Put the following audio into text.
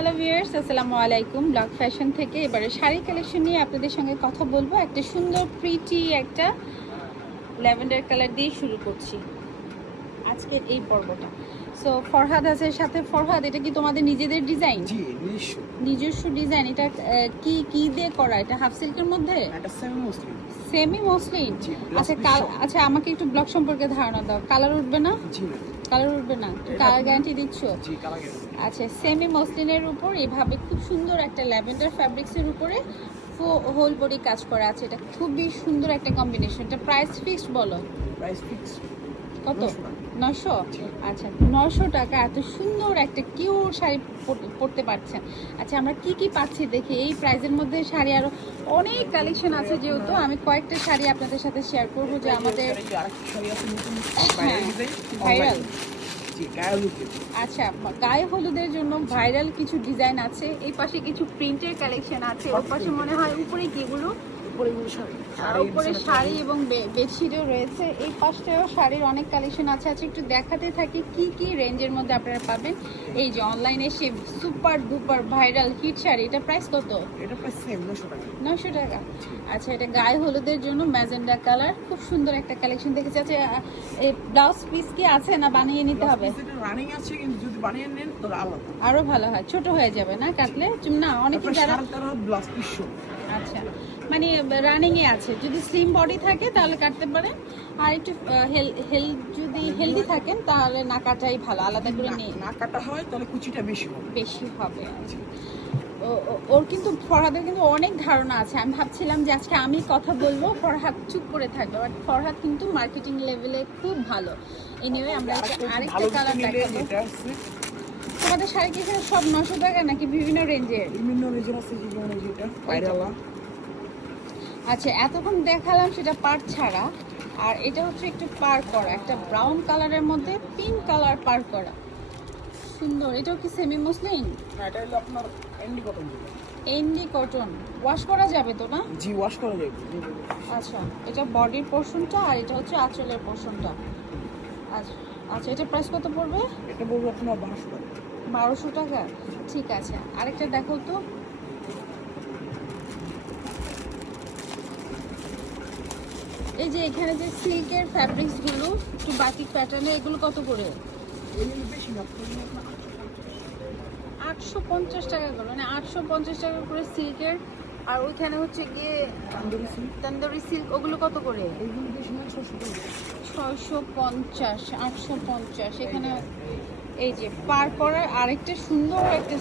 Hello viewers, আসসালামু আলাইকুম। Blog fashion থেকে এবারে শাড়ি কালেকশন নিয়ে আপনাদের সঙ্গে কথা বলবো। একটা সুন্দর প্রিটি একটা ল্যাভেন্ডার কালার দিয়ে শুরু করছি আজকের এই পর্বটা। সো ফরহাদ আছে সাথে। ফরহাদ, এটা কি তোমাদের নিজেদের ডিজাইন? জি, নিজস্ব। নিজস্ব ডিজাইন। এটা কি কি দিয়ে করা? এটা হাফ সিল্কের মধ্যে? এটা সেমি মসলিন। Semi muslin. জি, আচ্ছা আচ্ছা, আমাকে একটু ব্লগ সম্পর্কে ধারণা দাও। কালার উঠবে না? জি না। কালার উঠবে না? কালার গ্যারান্টি দিচ্ছ? জি, কালার গ্যারান্টি। আচ্ছা, সেমি মসলিনের উপর এভাবে খুব সুন্দর একটা ল্যাভেন্ডার ফ্যাব্রিক্সের উপরে হোল বডি কাজ করা আছে। এটা খুবই সুন্দর একটা কম্বিনেশন। এটা প্রাইস ফিক্সড বলো? প্রাইস ফিক্স কত? 900 900। আচ্ছা, 900 টাকা এত সুন্দর একটা কিউট শাড়ি পরতে পারছেন। আচ্ছা, আমরা কি কি পাচ্ছি দেখি। এই প্রাইজের মধ্যে শাড়ি আরো অনেক কালেকশন আছে, যেহেতু আমি কয়েকটা শাড়ি আপনাদের সাথে শেয়ার করব যে আমাদের আরেকটা শাড়ি আছে নতুন হ্যাঁ, ভাইরাল ডিজাইন। ভাইরাল। জি, গায়ে হলুদ। আচ্ছা, গায়ে হলুদের জন্য ভাইরাল কিছু ডিজাইন আছে। এই পাশে কিছু প্রিন্টের কালেকশন আছে। ওর পাশে মনে হয় উপরে কিগুলো, উপরে গুলো শাড়ি। উপরে শাড়ি এবং বেডশিটও রয়েছে। এই পাশটাও শাড়ির অনেক কালেকশন আছে। আচ্ছা, একটু দেখাতে থাকি কি কি রেঞ্জের মধ্যে আপনারা পাবেন। এই যে অনলাইনে সে super duper viral hit sari, এটা প্রাইস কত? এটা প্রাইস সেম 900 টাকা। 900 টাকা। আচ্ছা, এটা গায়ে হলুদের জন্য ম্যাজেন্ডা কালার, খুব সুন্দর একটা কালেকশন দেখেছি। আচ্ছা, এই ব্লাউজ পিস কি আছে না বানিয়ে নিতে হবে? এটা রানিং আছে, কিন্তু যদি বানিয়ে নেন তাহলে আলাদা। আরো ভালো হয়, ছোট হয়ে যাবে না কাটলে? না, অনেকে যারা তারা ব্লাউজ পিস। আচ্ছা, মানে রানিং এ আছে, যদি স্লিম বডি থাকে তাহলে কাটতে পারেন। আর একটু যদি হেলদি থাকেন তাহলে না কাটাই ভালো, আলাদা করে নিয়ে না কাটা হয় তাহলে কুচিটা বেশি হবে। আচ্ছা। ওর কিন্তু ফরহাদের কিন্তু অনেক ধারণা আছে। আমি ভাবছিলাম যে আজকে আমি কথা বলবো, ফরহাদ চুপ করে থাকবে, বাট ফরহাদ কিন্তু মার্কেটিং লেভেলে খুব ভালো। এনিওয়ে, আমরা আরেকটা কালার দেখাবো। তোমাদের শাড়ি কি এখানে সব 900 টাকা নাকি বিভিন্ন রেঞ্জের? বিভিন্ন রেঞ্জের আছে, যেমন যেটা ভাইরাল। আচ্ছা, এতক্ষণ দেখালাম সেটা পার ছাড়া। আর এটা হচ্ছে একটু পার করা, একটা ব্রাউন কালারের মধ্যে পিঙ্ক কালার পার করা, সুন্দর। এটাও কি সেমি মসলিন? না, এটা হলো আপনার এন্ডি কটন। এন্ডি কটন। ওয়াশ করা যাবে তো না? জি, ওয়াশ করা যাবে। আচ্ছা, এটা বডির পোর্শনটা আর এটা হচ্ছে আঁচলের পোর্শনটা। আচ্ছা আচ্ছা, এটা প্রাইস কত পড়বে? এটা বলবো আপনার 1200 টাকা। 1200 টাকা। ঠিক আছে, আরেকটা দেখো তো। এই যে এখানে যে সিল্কের ফ্যাব্রিক্সগুলো একটু বাটিক প্যাটার্নের, এগুলো কত করে? এগুলো বেশি না, 850 টাকা করে, মানে 850 টাকা করে সিল্কের। আর ওইখানে হচ্ছে গিয়ে তন্দুরি সিল্ক, ওগুলো কত করে? এগুলো বেশি না, 650, 850। এখানে এই যে পার করার আরেকটা সুন্দর একটা